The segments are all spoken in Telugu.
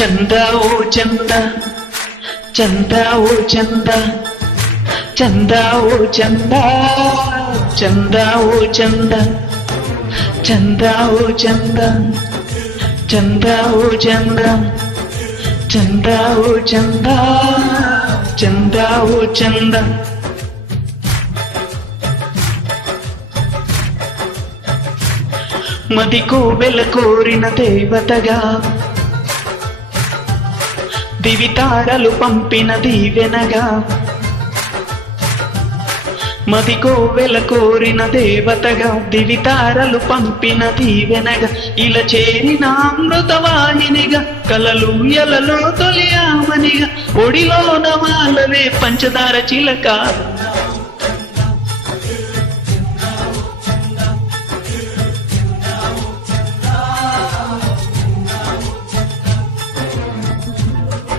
చంద ఓ చంద చంద ఓ చంద చంద ఓ చంద చంద ఓ చంద చంద ఓ చంద చంద ఓ చంద చంద ఓ చంద చంద ఓ చంద మది కోవెల కోరిన దేవతగా దివితారలు పంపిన దీవెనగా మది కోవెల కోరిన దేవతగా దివితారలు పంపిన దీవెనగా ఇలా చేరిన అమృతవాహినిగా కలలు ఎలలో తొలియామనిగా ఒడిలో నవాలవే పంచదార చిలక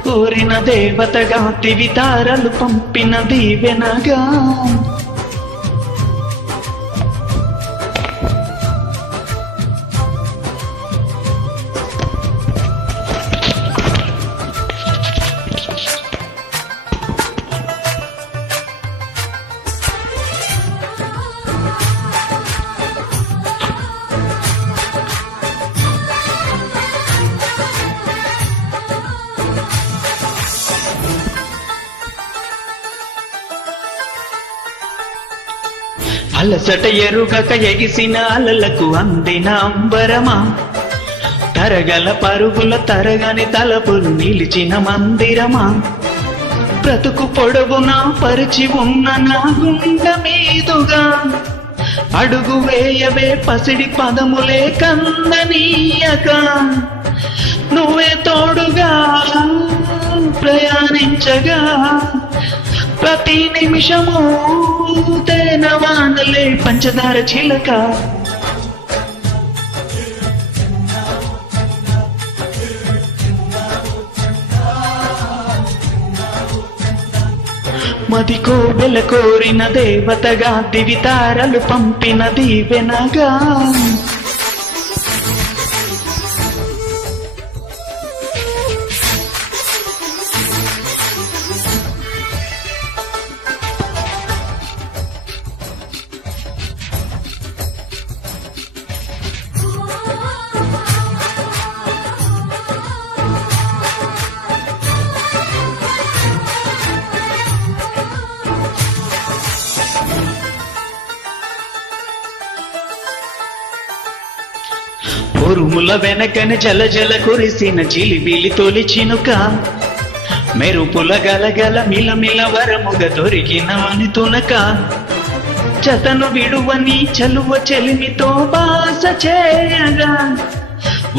కోరిన దేవతగా దివితారలు పంపిన దీవెనగా అలసట ఎరుగక ఎగిసిన అలలకు అందిన అంబరమా తరగల పరుగుల తరగని తలపులు నిలిచిన మందిరమా బ్రతుకు పొడవునా పరిచి ఉన్న నా గుండె మీదుగా అడుగు వేయవే పసిడి పదములే కందనీయక నువ్వే తోడుగా ప్రయాణించగా ప్రతి నిమిషము తేనవానలే పంచదార చిలక మది కోవెల కోరిన దేవతగా దివితారలు పంపిన దీవెనగా ఉరుముల వెనకన జల జల కురిసిన చిలిబిలి తొలి చినుక మెరుపుల గలగల మిలమిల వరముగ దొరికిన అని తునక చతను విడువని చలువ చెలిమితో బాస చేయగా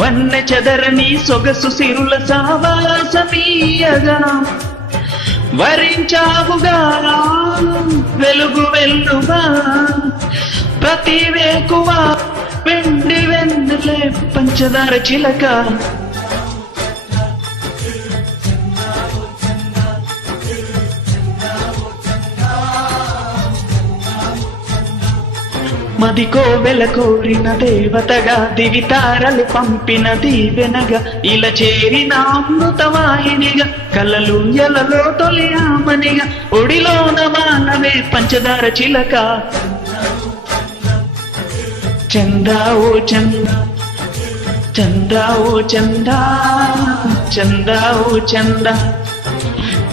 వన్నె చెదరని సొగసు సిరుల సావాసమీయగా వరించావుగా వెలుగు వెల్లుగా ప్రతి వేకువా వెండి వెన్నెలే పంచదార చిలక మది కోవెల కోరిన దేవతగా దివితారలు పంపిన దీవెనగా ఇలా చేరిన అమృతవాహినిగా కలలు ఎలలో తొలియామనిగా ఒడిలో నవానవే పంచదార చిలక చంద ఓ చంద చంద ఓ చంద చంద ఓ చంద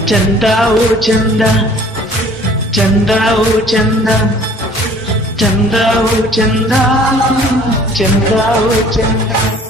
చంద ఓ చంద చంద ఓ చంద చంద ఓ చంద చంద ఓ చంద